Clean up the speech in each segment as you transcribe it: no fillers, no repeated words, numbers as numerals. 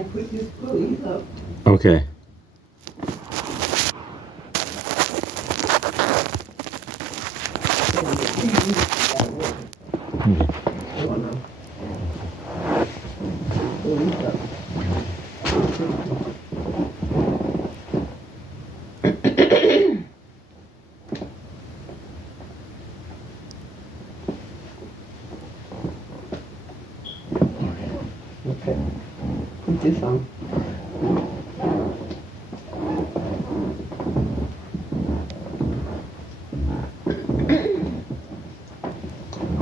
I put your pulleys up. Okay. Pulleys up. Okay. Put this on.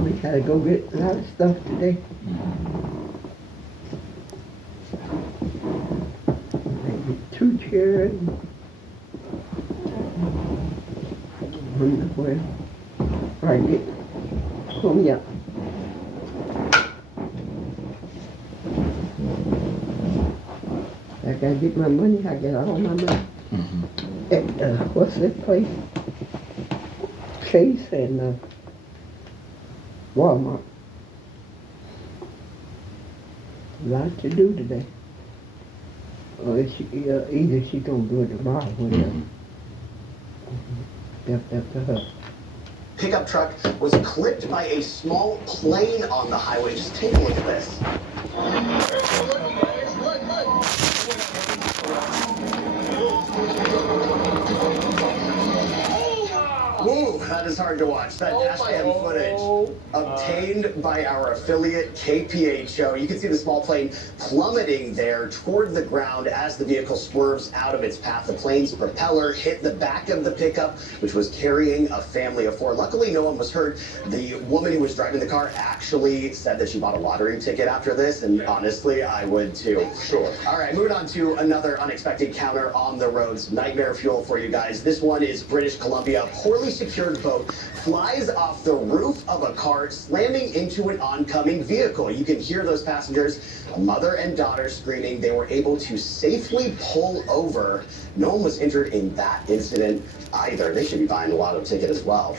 We gotta go get a lot of stuff today. Maybe 2 chairs. Wonderful. Right, get, pull me up. I gotta get my money, I get all my money. At, what's this place? Chase and Walmart. A lot to do today. Or she, either she gonna do it tomorrow, whatever. Left up to her. Pickup truck was clipped by a small plane on the highway. Just take a look at this. Woo, that is hard to watch. That dashcam footage obtained by our affiliate KPHO. You can see the small plane plummeting there toward the ground as the vehicle swerves out of its path. The plane's propeller hit the back of the pickup, which was carrying a family of 4. Luckily, no one was hurt. The woman who was driving the car actually said that she bought a lottery ticket after this, and honestly, I would too. Sure. All right, moving on to another unexpected counter on the roads. Nightmare fuel for you guys. This one is British Columbia. Poorly secured boat flies off the roof of a car, slamming into an oncoming vehicle. You can hear those passengers, a mother and daughter, screaming. They were able to safely pull over. No one was injured in that incident either. They should be buying a lotto ticket as well.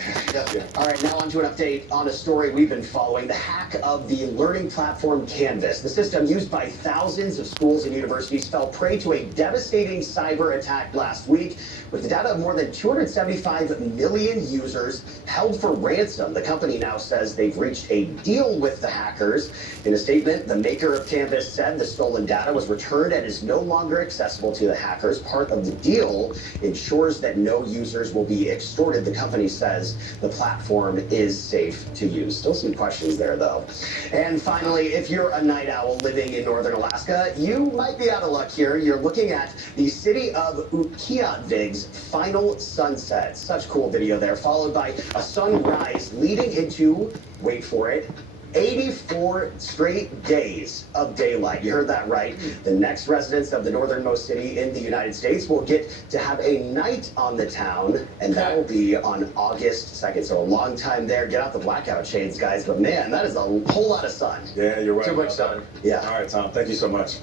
All right, now on to an update on a story we've been following, the hack of the learning platform Canvas. The system used by thousands of schools and universities fell prey to a devastating cyber attack last week. With the data of more than 275 million users held for ransom, the company now says they've reached a deal with the hackers. In a statement, the maker of Canvas said the stolen data was returned and is no longer accessible to the hackers. Part of the deal ensures that no users will be extorted. The company says the platform is safe to use. Still some questions there, though. And finally, if you're a night owl living in northern Alaska, you might be out of luck here. You're looking at the city of Utqiagvig's final sunset. Such cool video there, followed by a sunrise leading into, wait for it, 84 straight days of daylight. You heard that right. The next residents of the northernmost city in the United States will get to have a night on the town, and that will be on August 2nd. So a long time there. Get out the blackout shades, guys. But man, that is a whole lot of sun. Yeah, you're right. Too much sun. Yeah. All right, Tom, thank you so much.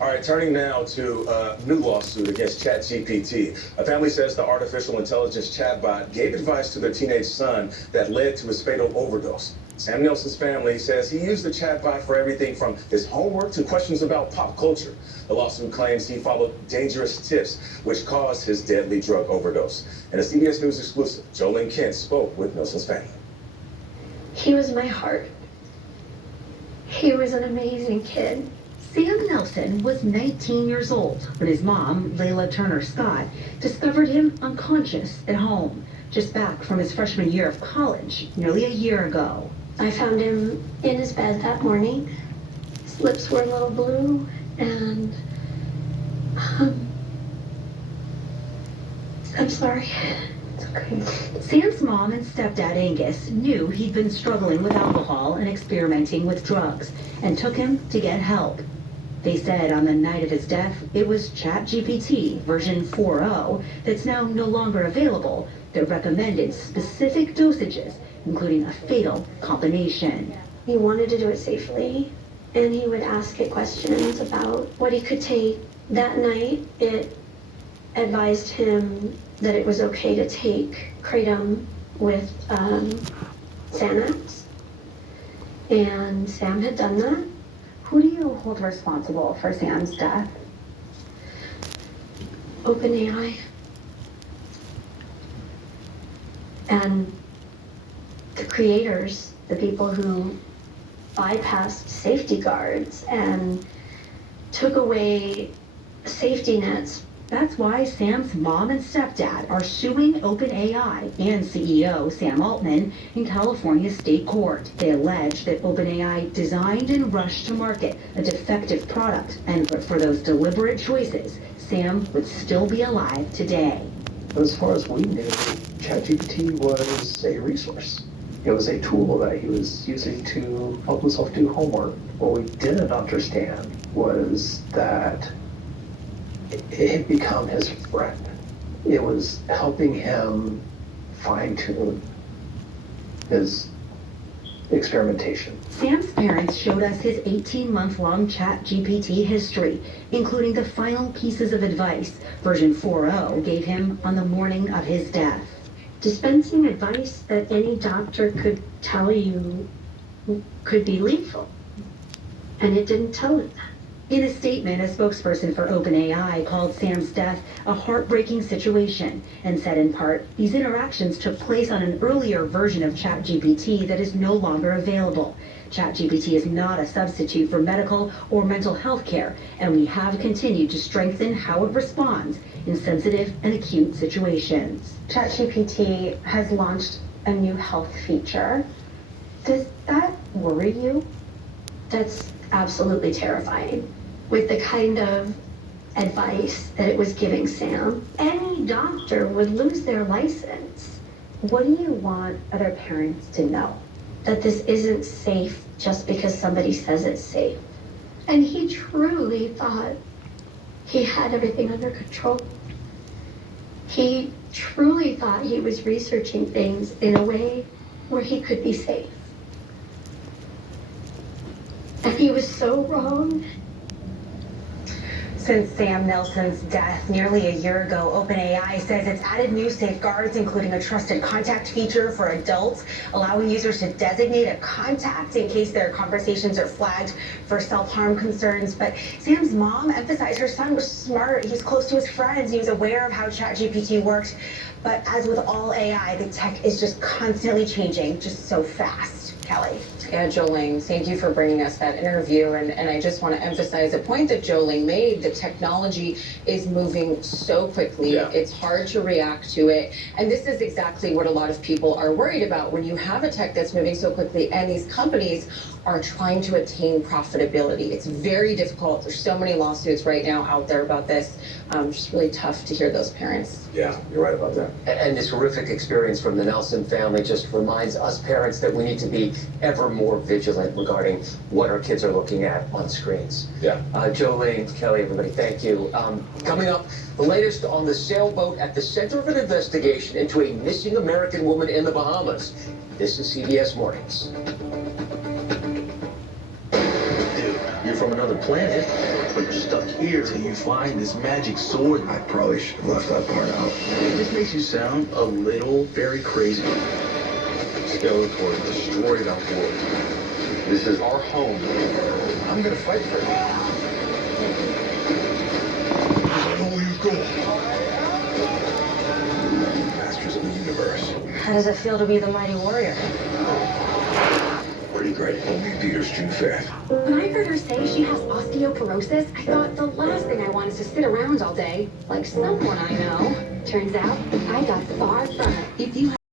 All right, turning now to a new lawsuit against ChatGPT. A family says the artificial intelligence chatbot gave advice to their teenage son that led to his fatal overdose. Sam Nelson's family says he used the chatbot for everything from his homework to questions about pop culture. The lawsuit claims he followed dangerous tips, which caused his deadly drug overdose. And a CBS News exclusive, Jolene Kent spoke with Nelson's family. He was my heart. He was an amazing kid. Sam Nelson was 19 years old when his mom, Layla Turner Scott, discovered him unconscious at home, just back from his freshman year of college, nearly a year ago. I found him in his bed that morning. His lips were a little blue, and I'm sorry. It's okay. Sam's mom and stepdad Angus knew he'd been struggling with alcohol and experimenting with drugs and took him to get help. They said on the night of his death, it was ChatGPT version 4.0 that's now no longer available that recommended specific dosages, including a fatal combination. He wanted to do it safely, and he would ask it questions about what he could take. That night, it advised him that it was okay to take Kratom with Xanax, and Sam had done that. Who do you hold responsible for Sam's death? OpenAI. And the creators, the people who bypassed safety guards and took away safety nets. That's why Sam's mom and stepdad are suing OpenAI and CEO Sam Altman in California state court. They allege that OpenAI designed and rushed to market a defective product, and but for those deliberate choices, Sam would still be alive today. As far as we knew, ChatGPT was a resource. It was a tool that he was using to help himself do homework. What we didn't understand was that it had become his friend. It was helping him fine-tune his experimentation. Sam's parents showed us his 18-month-long ChatGPT history, including the final pieces of advice version 4.0 gave him on the morning of his death. Dispensing advice that any doctor could tell you could be lethal. And it didn't tell him that. In a statement, a spokesperson for OpenAI called Sam's death a heartbreaking situation and said in part, these interactions took place on an earlier version of ChatGPT that is no longer available. ChatGPT is not a substitute for medical or mental health care, and we have continued to strengthen how it responds in sensitive and acute situations. ChatGPT has launched a new health feature. Does that worry you? That's absolutely terrifying. With the kind of advice that it was giving Sam, any doctor would lose their license. What do you want other parents to know? That this isn't safe just because somebody says it's safe. And he truly thought he had everything under control. He truly thought he was researching things in a way where he could be safe. And he was so wrong. Since Sam Nelson's death nearly a year ago, OpenAI says it's added new safeguards, including a trusted contact feature for adults, allowing users to designate a contact in case their conversations are flagged for self-harm concerns. But Sam's mom emphasized her son was smart. He was close to his friends. He was aware of how ChatGPT worked. But as with all AI, the tech is just constantly changing, just so fast. Kelly. Yeah, Jolene, thank you for bringing us that interview. And I just want to emphasize a point that Jolene made. The technology is moving so quickly. Yeah. It's hard to react to it. And this is exactly what a lot of people are worried about. When you have a tech that's moving so quickly and these companies are trying to attain profitability, it's very difficult. There's so many lawsuits right now out there about this. Just really tough to hear those parents. Yeah, you're right about that. And this horrific experience from the Nelson family just reminds us parents that we need to be ever more vigilant regarding what our kids are looking at on screens. Yeah. Jolene, Kelly, everybody, thank you. Coming up, the latest on the sailboat at the center of an investigation into a missing American woman in the Bahamas. This is CBS Mornings. Dude, you're from another planet, but you're stuck here till you find this magic sword. I probably should have left that part out. This makes you sound a little very crazy. Skeletor destroyed our world. This is our home. I'm gonna fight for it. I know where you go. Masters of the universe. How does it feel to be the mighty warrior? Pretty great. Only Peter's too fat. When I heard her say she has osteoporosis, I thought the last thing I want is to sit around all day, like someone I know. Turns out, I got far from it. If you